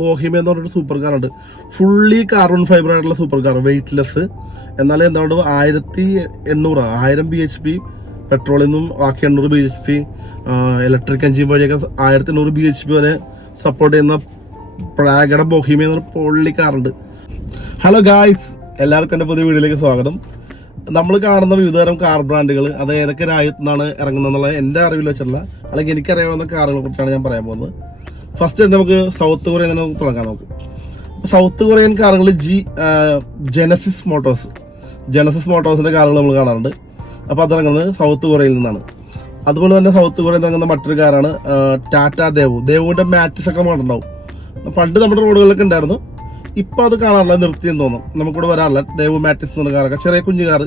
ബോഹിമിയ എന്ന് പറഞ്ഞൊരു super car ഉണ്ട്. ഫുള്ളി കാർബൺ ഫൈബർ ആയിട്ടുള്ള സൂപ്പർ കാർ, വെയിറ്റ്ലെസ്. എന്നാലും എന്താണ് 1800 BHP പെട്രോളിൽ നിന്നും ബാക്കി 800 BHP ഇലക്ട്രിക് എഞ്ചിൻ വഴിയൊക്കെ 1800 BHP വരെ സപ്പോർട്ട് ചെയ്യുന്ന പ്രാഗയുടെ ബോഹിമിയ എന്നൊരു പൊള്ളി കാറുണ്ട്. ഹലോ ഗായ്സ്, എല്ലാവർക്കും എൻ്റെ പുതിയ വീഡിയോയിലേക്ക് സ്വാഗതം. നമ്മൾ കാണുന്ന വിവിധതരം കാർ ബ്രാൻഡുകൾ അത് ഏതൊക്കെ രാജ്യത്തു നിന്നാണ് ഇറങ്ങുന്നതെന്നുള്ള എൻ്റെ അറിവിൽ വെച്ചിട്ടുള്ള അല്ലെങ്കിൽ എനിക്കറിയാവുന്ന കാറുകളെ കുറിച്ചാണ് ഞാൻ പറയാൻ പോകുന്നത്. ഫസ്റ്റ് നമുക്ക് സൗത്ത് കൊറിയ തന്നെ തുടങ്ങാം. നമുക്ക് സൗത്ത് കൊറിയൻ കാറുകൾ ജെനസിസ് മോട്ടോഴ്സിൻ്റെ കാറുകൾ നമ്മൾ കാണാറുണ്ട്. അപ്പോൾ അതിറങ്ങുന്നത് സൗത്ത് കൊറിയയിൽ നിന്നാണ്. അതുപോലെ തന്നെ സൗത്ത് കൊറിയയിൽ ഇറങ്ങുന്ന മറ്റൊരു കാറാണ് ടാറ്റ ദേവുവിൻ്റെ മാറ്റിസ് ഒക്കെ മോഡലുണ്ടാവും. പണ്ട് നമ്മുടെ റോഡുകളിലൊക്കെ ഉണ്ടായിരുന്നു, ഇപ്പോൾ അത് കാണാറില്ല, നിർത്തിയെന്ന് തോന്നും. നമുക്കിവിടെ വരാറില്ല ദേവു മാറ്റിസ് എന്ന കാറൊക്കെ. ചെറിയ കുഞ്ഞു കാറ്,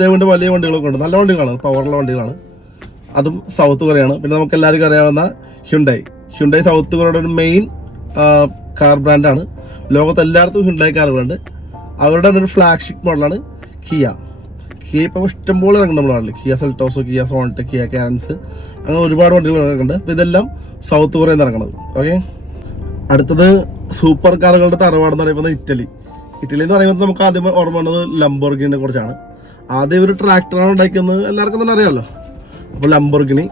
ദേവിൻ്റെ വലിയ വണ്ടികളൊക്കെ ഉണ്ട്, നല്ല വണ്ടികളാണ്, പവറുള്ള വണ്ടികളാണ്. അതും സൗത്ത് കൊറിയയാണ്. പിന്നെ നമുക്ക് എല്ലാവർക്കും അറിയാവുന്ന ഹ്യുണ്ടായി സൗത്ത് കൊറിയയുടെ ഒരു മെയിൻ കാർ ബ്രാൻഡാണ്. ലോകത്ത് എല്ലായിടത്തും ഹ്യുണ്ടായി കാറുകളുണ്ട്. അവരുടെ ഒരു ഫ്ലാഗ്ഷിപ്പ് മോഡലാണ് കിയ ഇപ്പോൾ ഇഷ്ടംപോലെ ഇറങ്ങുന്ന മോഡലാണ്. Kia Seltos, Kia Sonet, Kia Carens, അങ്ങനെ ഒരുപാട് വണ്ടികൾ ഇറങ്ങുന്നുണ്ട്. അപ്പോൾ ഇതെല്ലാം സൗത്ത് കൊറിയയിൽ നിന്ന് ഇറങ്ങുന്നത്. ഓക്കെ, അടുത്തത് സൂപ്പർ കാറുകളുടെ തറവാടെന്ന് പറയുന്നത് ഇറ്റലി എന്ന് പറയുമ്പോൾ നമുക്ക് ആദ്യം ഓർമ്മ വന്നത് ലംബോർഗിനിയെ കുറിച്ചാണ്. ആദ്യം ഒരു ട്രാക്ടറാണ് ഉണ്ടാക്കിയെന്ന് എല്ലാവർക്കും തന്നെ അറിയാമല്ലോ. അപ്പോൾ Lamborghini,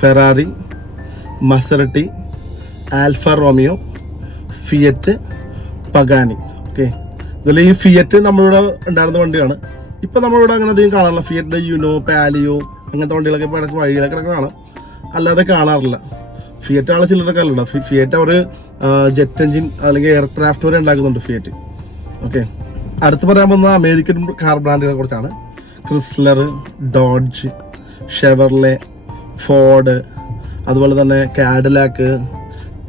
Ferrari, Maserati, Alfa Romeo, Fiat, Pagani. Okay, ഇതിൽ ഈ ഫിയറ്റ് നമ്മളിവിടെ ഉണ്ടായിരുന്ന വണ്ടിയാണ്. ഇപ്പം നമ്മളിവിടെ അങ്ങനെ അധികം കാണാറില്ല. ഫിയറ്റിൻ്റെ യുനോ, പാലിയോ അങ്ങനത്തെ വണ്ടികളൊക്കെ ഇപ്പോൾ ഇടയ്ക്ക് വഴികളൊക്കെ കാണാം, അല്ലാതെ കാണാറില്ല. ഫിയറ്റ് ആളെ ചില്ലറൊക്കെ അല്ല. ഫിയറ്റ് അവർ ജെറ്റ് എഞ്ചിൻ അല്ലെങ്കിൽ എയർക്രാഫ്റ്റ് വരെ ഉണ്ടാക്കുന്നുണ്ട് ഫിയറ്റ്. ഓക്കെ, അടുത്ത് പറയാൻ പോകുന്ന അമേരിക്കൻ കാർ ബ്രാൻഡുകളെ കുറിച്ചാണ്. ക്രിസ്ലർ, ഡോഡ്ജ്, ഷെവർലെ, ഫോർഡ്, അതുപോലെ തന്നെ കാഡിലാക്ക്,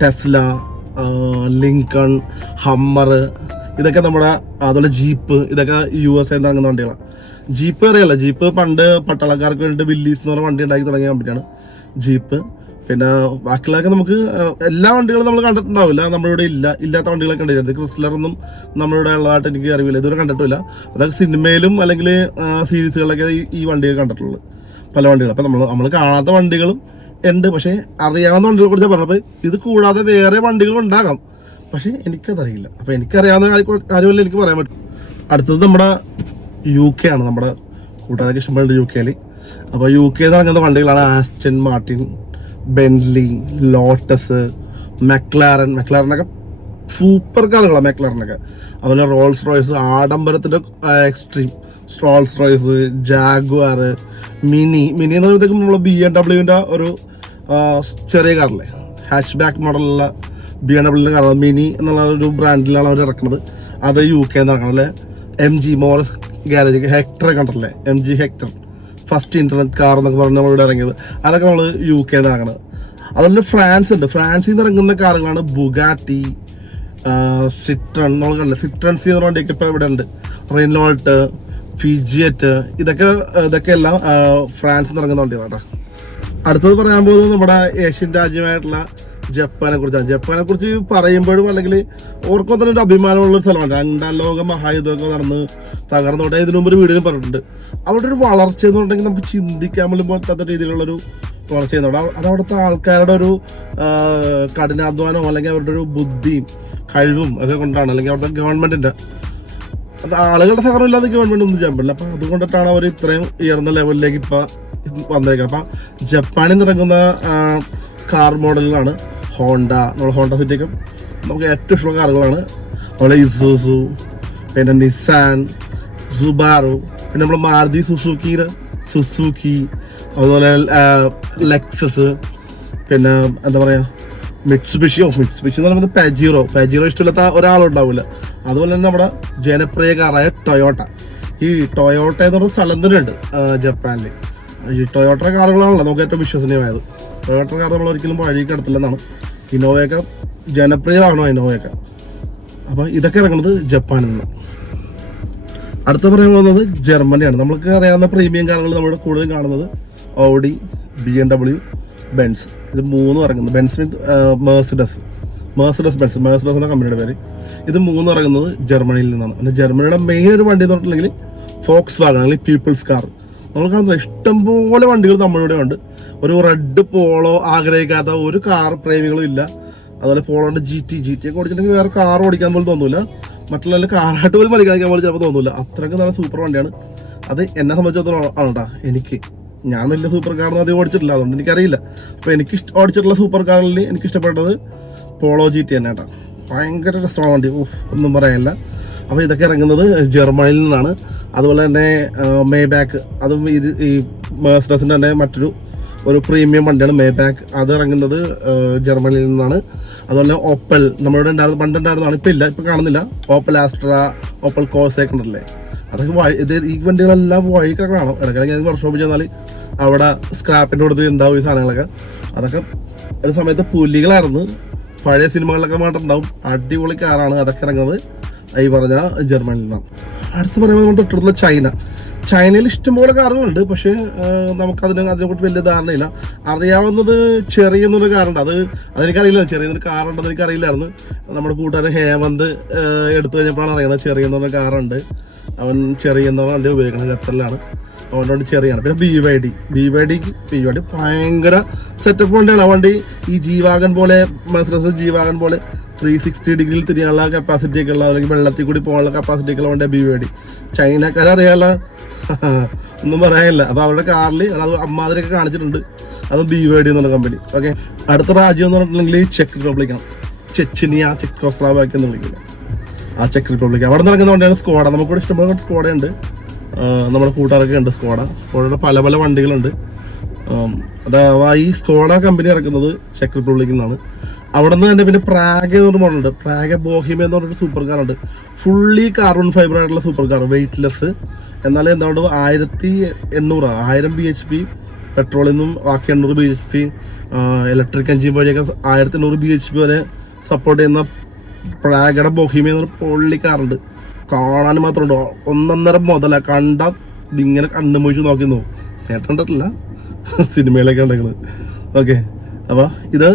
ടെസ്ല, ലിങ്കൺ, ഹമ്മർ, ഇതൊക്കെ നമ്മുടെ, അതുപോലെ ജീപ്പ്, ഇതൊക്കെ USA ഇറങ്ങുന്ന വണ്ടികളാണ്. ജീപ്പ് അറിയാലോ, ജീപ്പ് പണ്ട് പട്ടാളക്കാർക്ക് വേണ്ടി വില്ലീസ് എന്ന് പറഞ്ഞ വണ്ടി ഉണ്ടാക്കി തുടങ്ങിയ കമ്പനിയാണ് ജീപ്പ്. പിന്നെ ബാക്കിയുള്ളതൊക്കെ നമുക്ക് എല്ലാ വണ്ടികളും നമ്മൾ കണ്ടിട്ടുണ്ടാവില്ല, നമ്മളിവിടെ ഇല്ലാത്ത വണ്ടികളൊക്കെ ഉണ്ടായിരുന്നു. ക്രിസ്ലറൊന്നും നമ്മളിവിടെ ഉള്ളതായിട്ട് എനിക്ക് അറിവില്ല, ഇതുവരെ കണ്ടിട്ടില്ല. അതൊക്കെ സിനിമയിലും അല്ലെങ്കിൽ സീരീസുകളിലൊക്കെ ഈ വണ്ടികൾ കണ്ടിട്ടുള്ളത്, പല വണ്ടികൾ. അപ്പം നമ്മൾ കാണാത്ത വണ്ടികളും ഉണ്ട്, പക്ഷേ അറിയാവുന്ന വണ്ടികളെ കുറിച്ച് പറഞ്ഞപ്പോൾ ഇത് കൂടാതെ വേറെ വണ്ടികൾ ഉണ്ടാകാം, പക്ഷേ എനിക്കതറിയില്ല. അപ്പോൾ എനിക്കറിയാവുന്ന കാര്യമല്ല എനിക്ക് പറയാൻ പറ്റും. അടുത്തത് നമ്മുടെ UK ആണ്. നമ്മുടെ കൂട്ടുകാരൊക്കെ ഇഷ്ടപ്പെടുന്നുണ്ട് UK. അപ്പോൾ UK ഇറങ്ങുന്ന വണ്ടികളാണ് ആസ്റ്റൺ മാർട്ടിൻ, ബെന്റ്ലി, ലോട്ടസ്, മെക്ലാരനൊക്കെ സൂപ്പർ കാറുകളാണ് മെക്ലാരനൊക്കെ. അതുപോലെ റോൾസ് റോയ്സ്, ആഡംബരത്തിൻ്റെ extreme, Rolls Royce, Jaguar, Mini എന്ന് പറയുമ്പോഴത്തേക്കും നമ്മൾ BMW ഒരു ചെറിയ കാറില്ലേ, ഹാച്ച് ബാക്ക് മോഡലുള്ള BMW കാറാണ്. മിനി എന്നുള്ള ഒരു ബ്രാൻഡിലാണ് അവർ ഇറക്കുന്നത്. അത് UK ഇറക്കണം. അല്ലെ MG മോറിസ് ഗാരേജ്, ഹെക്ടർ കണ്ടല്ലേ, MG Hector, first internet car എന്നൊക്കെ പറഞ്ഞ് നമ്മളിവിടെ ഇറങ്ങിയത്. അതൊക്കെ നമ്മൾ UK ഇറങ്ങണത്. അതുപോലെ ഫ്രാൻസിൽ നിന്ന് ഇറങ്ങുന്ന കാറുകളാണ് ബുഗാട്ടി, സിട്രൺ. നമ്മൾ കണ്ടില്ല, സിട്രൺ സി എന്ന് വണ്ടിയൊക്കെ ഇപ്പോൾ ഇവിടെ ഉണ്ട്. റിനോൾട്ട്, ഫിജിയറ്റ്, ഇതൊക്കെ എല്ലാം ഫ്രാൻസിൽ നിന്ന് ഇറങ്ങുന്ന വണ്ടികളാണ്. അടുത്തത് പറയാൻ പോകുന്നത് നമ്മുടെ ഏഷ്യൻ രാജ്യമായിട്ടുള്ള ജപ്പാനെ കുറിച്ച് പറയുമ്പോഴും അല്ലെങ്കിൽ ഓർക്കുമ്പോൾ തന്നെ ഒരു അഭിമാനമുള്ളൊരു സ്ഥലമാണ്. 2ാം ലോക മഹായുദ്ധമൊക്കെ നടന്ന് തകർന്നോട്ടെ. ഇതിനു മുമ്പ് ഒരു വീഡിയോയിൽ പറഞ്ഞിട്ടുണ്ട്. അവിടെ ഒരു വളർച്ച എന്ന് പറഞ്ഞിട്ടുണ്ടെങ്കിൽ നമുക്ക് ചിന്തിക്കാൻ പോലും പറ്റാത്ത രീതിയിലുള്ളൊരു വളർച്ച ചെയ്യുന്നുണ്ട്. അത് അവിടുത്തെ ആൾക്കാരുടെ ഒരു കഠിനാധ്വാനവും അല്ലെങ്കിൽ അവരുടെ ഒരു ബുദ്ധിയും കഴിവും ഒക്കെ കൊണ്ടാണ്, അല്ലെങ്കിൽ അവിടുത്തെ ഗവൺമെൻറ്റിൻ്റെ ആളുകളുടെ സഹകരണം ഇല്ലാതെ ഗവൺമെൻറ് ഒന്നും ചെയ്യാൻ പറ്റില്ല. അപ്പം അതുകൊണ്ടിട്ടാണ് അവർ ഇത്രയും ഉയർന്ന ലെവലിലേക്ക് ഇപ്പോൾ വന്നേക്കുന്നത്. അപ്പം ജപ്പാനിൽ നിന്ന് ഇറങ്ങുന്ന കാർ മോഡലുകളാണ് ഹോണ്ട സിറ്റിയൊക്കെ നമുക്ക് ഏറ്റവും ഇഷ്ടമുള്ള കാറുകളാണ്. അതുപോലെ ഇസൂസു, പിന്നെ നിസാൻ, സുബാറു, പിന്നെ നമ്മൾ മാരുതി സുസുക്കി, അതുപോലെ ലെക്സസ്, പിന്നെ എന്താ പറയുക മിറ്റ്സുബിഷി എന്ന് പറയുന്നത് പെജീറോ ഇഷ്ടമില്ലാത്ത ഒരാളുണ്ടാവില്ല. അതുപോലെ തന്നെ നമ്മുടെ ജനപ്രിയ കാറായ ടൊയോട്ട. ഈ ടൊയോട്ട എന്ന് പറഞ്ഞ സ്ഥലം തന്നെയുണ്ട് ജപ്പാനിൽ. ഈ ടൊയോട്ട കാറുകളാണല്ലോ നമുക്ക് ഏറ്റവും വിശ്വസനീയമായത്. ടൊയോട്ട കാർ നമ്മൾ ഒരിക്കലും വഴിക്ക് എടുത്തില്ലെന്നാണ്. ഇന്നോവയൊക്കെ ജനപ്രിയമാണോ ഇന്നോവയൊക്കെ. അപ്പോൾ ഇതൊക്കെ ഇറങ്ങുന്നത് ജപ്പാനിൽ നിന്ന്. അടുത്ത പറയാൻ പോകുന്നത് ജർമ്മനിയാണ്. നമുക്ക് അറിയാവുന്ന പ്രീമിയം കാറുകൾ നമ്മുടെ കൂടുതൽ കാണുന്നത് ഓഡി, BMW, ബെൻസ്. ഇത് മൂന്നും ഇറങ്ങുന്നത്. ബെൻസ് മെഴ്സിഡസ് എന്ന കമ്പനിയുടെ പേര്. ഇത് മൂന്നും ഇറങ്ങുന്നത് ജർമ്മനിയിൽ നിന്നാണ്. പിന്നെ ജർമ്മനിയുടെ മെയിൻ ഒരു വണ്ടി എന്ന് പറഞ്ഞിട്ടുണ്ടെങ്കിൽ ഫോക്സ് വാഗൺ അല്ലെങ്കിൽ പീപ്പിൾസ് കാർ. നമ്മൾ കാണുന്നത് ഇഷ്ടംപോലെ വണ്ടികൾ നമ്മളിവിടെ ഉണ്ട്. ഒരു റെഡ് പോളോ ആഗ്രഹിക്കാത്ത ഒരു കാർ പ്രേമികളും ഇല്ല. അതുപോലെ പോളോന്റെ GT ഒക്കെ ഓടിച്ചിട്ടുണ്ടെങ്കിൽ വേറെ കാർ ഓടിക്കാൻ പോലും തോന്നില്ല, മറ്റുള്ള കാറായിട്ട് പോലും മലിക്കാതിരിക്കാൻ പോലും ചിലപ്പോൾ തോന്നില്ല. അത്രയ്ക്ക് നല്ല സൂപ്പർ വണ്ടിയാണ്. അത് എന്നെ സംബന്ധിച്ചിടത്തോളം ആണ് കേട്ടോ. ഞാൻ വലിയ സൂപ്പർ കാറൊന്നും അധികം ഓടിച്ചിട്ടില്ല, അതുകൊണ്ട് എനിക്കറിയില്ല. അപ്പോൾ എനിക്ക് ഓടിച്ചിട്ടുള്ള സൂപ്പർ കാറിൽ എനിക്കിഷ്ടപ്പെട്ടത് പോളോ GT തന്നെ കേട്ടോ. ഭയങ്കര രസമാണ് വണ്ടി, ഒന്നും പറയാനില്ല. അപ്പോൾ ഇതൊക്കെ ഇറങ്ങുന്നത് ജർമ്മനിയിൽ നിന്നാണ്. അതുപോലെ തന്നെ മേബാക്ക്, അതും ഈ മെഴ്സിഡസിൻ്റെ തന്നെ ഒരു പ്രീമിയം വണ്ടിയാണ് മേബാക്ക്. അത് ഇറങ്ങുന്നത് ജർമ്മനിയിൽ നിന്നാണ്. അതുപോലെ ഓപ്പൽ നമ്മളിവിടെ പണ്ടുണ്ടായിരുന്നതാണ്, ഇപ്പം ഇല്ല, ഇപ്പം കാണുന്നില്ല. ഓപ്പൽ ആസ്ട്ര, ഓപ്പൽ കോഴ്സൊക്കെ ഉണ്ടല്ലേ, അതൊക്കെ ഈ വണ്ടികളെല്ലാം വഴി കിടക്കണം. ഇടയ്ക്കിടയ്ക്ക് വർക്ക്ഷോപ്പിൽ ചെന്നാൽ അവിടെ സ്ക്രാപ്പിൻ്റെ കൊടുത്ത് ഉണ്ടാവും ഈ സാധനങ്ങളൊക്കെ. അതൊക്കെ ഒരു സമയത്ത് പുലികളായിരുന്നു, പഴയ സിനിമകളിലൊക്കെ മാത്രമുണ്ടാവും. അടിപൊളി കാറാണ്. അതൊക്കെ ഇറങ്ങുന്നത് ഈ പറഞ്ഞ ജർമ്മനിയിൽ നിന്നാണ്. അടുത്ത് പറയുമ്പോൾ നമ്മൾ തൊട്ടടുത്തുള്ള ചൈനയിൽ ഇഷ്ടംപോലെ കാറുകളുണ്ട്, പക്ഷേ അതിനെക്കുറിച്ച് വലിയ ധാരണയില്ല. അറിയാവുന്നത് ചെറിയ എന്നൊരു കാറുണ്ട്, അതെനിക്കറിയില്ല. ചെറിയൊരു കാറുണ്ടെന്ന് എനിക്കറിയില്ലായിരുന്നു. നമ്മുടെ കൂട്ടുകാരൻ ഹേമന്ത് എടുത്തു കഴിഞ്ഞപ്പോഴാണ് അറിയുന്നത് ചെറിയ എന്നൊരു കാറുണ്ട്. അവൻ ചെറിയ എന്ന വണ്ടി ഉപയോഗിക്കുന്നത്, ഖത്തറിലാണ്. അവൻ്റെ വണ്ടി ചെറിയാണ്. പിന്നെ BYD ഭയങ്കര സെറ്റപ്പ് വണ്ടിയാണ്. ആ വണ്ടി ഈ ജീവാഗൻ പോലെ, മെഴ്സിഡസ് ജീവാഗൻ പോലെ 360 ഡിഗ്രിയിൽ തിരിയാനുള്ള കപ്പാസിറ്റി ഒക്കെ ഉള്ള, അല്ലെങ്കിൽ വെള്ളത്തിൽ കൂടി പോകാനുള്ള കപ്പാസിറ്റി ഒക്കെ ഉള്ള വണ്ടിയാണ് BYD. ചൈനക്കാരറിയാനുള്ള ഒന്നും പറയാനില്ല. അപ്പോൾ അവരുടെ കാറിൽ അത് അമ്മാതിരിയൊക്കെ കാണിച്ചിട്ടുണ്ട്. അതും BYD എന്നുള്ള കമ്പനി. ഓക്കെ, അടുത്ത രാജ്യം എന്ന് പറഞ്ഞിട്ടുണ്ടെങ്കിൽ ചെക്ക് റിപ്പബ്ലിക്കാണ്. ചെക്കോസ്ലോവാക്യ എന്ന് വിളിക്കുന്നത് ആ ചെക്ക് റിപ്പബ്ലിക്. അവിടെ നടക്കുന്ന വണ്ടിയാണ് സ്കോഡ. നമുക്കിവിടെ ഇഷ്ടംപോലെ സ്കോഡയുണ്ട്, നമ്മുടെ കൂട്ടുകാരൊക്കെ ഉണ്ട്. സ്കോഡയുടെ പല വണ്ടികളുണ്ട്. അതാ ഈ സ്കോഡ കമ്പനി ഇറക്കുന്നത് ചെക്ക് റിപ്പബ്ലിക്കിൽ നിന്നാണ്. അവിടെ നിന്ന് തന്നെ പിന്നെ പ്രാഗ് എന്ന് പറഞ്ഞ മോഡലുണ്ട്. പ്രാഗ് ബോഹിമ എന്ന് പറഞ്ഞൊരു സൂപ്പർ കാറുണ്ട്. ഫുള്ളി കാർബൺ ഫൈബർ ആയിട്ടുള്ള സൂപ്പർ കാർ, വെയ്റ്റ്ലെസ്. എന്നാലും എന്താണ് 1000 bhp പെട്രോളിൽ നിന്നും ബാക്കി 800 bhp ഇലക്ട്രിക് എഞ്ചിൻ വഴിയൊക്കെ 1800 bhp വരെ സപ്പോർട്ട് ചെയ്യുന്ന പ്രാഗയുടെ ബോഹിമ എന്ന് പറഞ്ഞ പൊള്ളി കാറുണ്ട്. കാണാൻ മാത്രമുണ്ടോ, 1.5 മുതല കണ്ട ഇതിങ്ങനെ കണ്ണുമൊഴിച്ച് നോക്കി നോക്കും. നേട്ടണ്ടിട്ടില്ല, സിനിമയിലൊക്കെ ഉണ്ടാക്കുന്നത്. ഓക്കെ, അപ്പോൾ ഇത്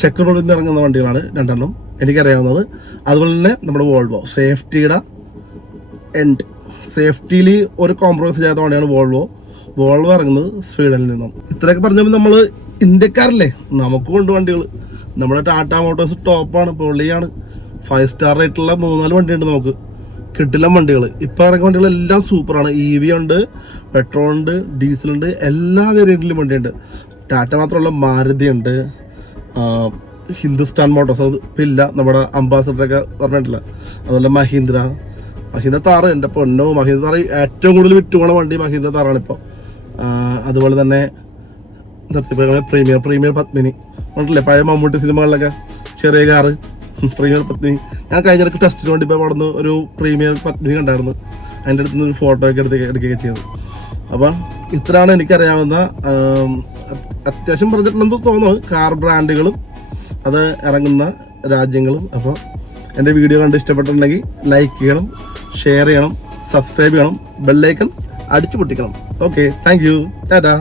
ചെക്ക് റിപ്പബ്ലിക്കിൽ നിന്ന് ഇറങ്ങുന്ന വണ്ടികളാണ് രണ്ടെണ്ണം എനിക്കറിയാവുന്നത്. അതുപോലെ തന്നെ നമ്മുടെ വോൾവോ സേഫ്റ്റിയിൽ ഒരു കോംപ്രമൈസ് ചെയ്യാത്ത വണ്ടിയാണ് വോൾവോ ഇറങ്ങുന്നത് സ്വീഡനിൽ നിന്നും. ഇത്രയൊക്കെ പറഞ്ഞപ്പോൾ നമ്മൾ ഇന്ത്യക്കാരല്ലേ, നമുക്ക് കൊണ്ട് വണ്ടികൾ. നമ്മുടെ ടാറ്റ മോട്ടോഴ്സ് ടോപ്പാണ്, പൊള്ളിയാണ്. 5 സ്റ്റാർ റേറ്റുള്ള 3-4 വണ്ടിയുണ്ട് നമുക്ക്, കിടിലം വണ്ടികൾ. ഇപ്പോൾ ഇറങ്ങിയ വണ്ടികളെല്ലാം സൂപ്പറാണ്. EV ഉണ്ട്, പെട്രോൾ ഉണ്ട്, ഡീസലുണ്ട്, എല്ലാ വേരിയൻറ്റിലും വണ്ടിയുണ്ട്. ടാറ്റ മാത്രമല്ല, മാരുതി ഉണ്ട്, ഹിന്ദുസ്ഥാൻ മോട്ടോഴ്സ് അത് ഇല്ല, നമ്മുടെ അംബാസഡറൊക്കെ പറഞ്ഞിട്ടില്ല. അതുപോലെ മഹീന്ദ്ര താറ്, എൻ്റെ പൊന്നോ, മഹീന്ദ്ര താറ് ഏറ്റവും കൂടുതൽ വിറ്റുപോണ വണ്ടി മഹീന്ദ്ര താറാണ് ഇപ്പോൾ. അതുപോലെ തന്നെ പ്രീമിയർ പത്മിനി ഉണ്ടല്ലേ, പഴയ മമ്മൂട്ടി സിനിമകളിലൊക്കെ ചെറിയ കാറ് പ്രീമിയർ പത്മിനി. ഞാൻ കഴിഞ്ഞിടയ്ക്ക് ടെസ്റ്റിന് വേണ്ടി ഇപ്പോൾ അവിടെ നിന്ന് ഒരു പ്രീമിയർ പത്മിനി കണ്ടായിരുന്നു. അതിൻ്റെ അടുത്ത് നിന്ന് ഒരു ഫോട്ടോ ഒക്കെ എടുക്കുകയൊക്കെ ചെയ്തത്. അപ്പം ഇത്രയാണ് എനിക്കറിയാവുന്ന, അത്യാവശ്യം പറഞ്ഞിട്ടുണ്ടെന്ന് തോന്നുന്നു, കാർ ബ്രാൻഡുകളും അത് ഇറങ്ങുന്ന രാജ്യങ്ങളും. അപ്പോൾ എൻ്റെ വീഡിയോ കണ്ട് ഇഷ്ടപ്പെട്ടിട്ടുണ്ടെങ്കിൽ ലൈക്ക് ചെയ്യണം, ഷെയർ ചെയ്യണം, സബ്സ്ക്രൈബ് ചെയ്യണം, ബെല്ലൈക്കൺ അടിച്ചു പൊട്ടിക്കണം. Okay, thank you, Tata.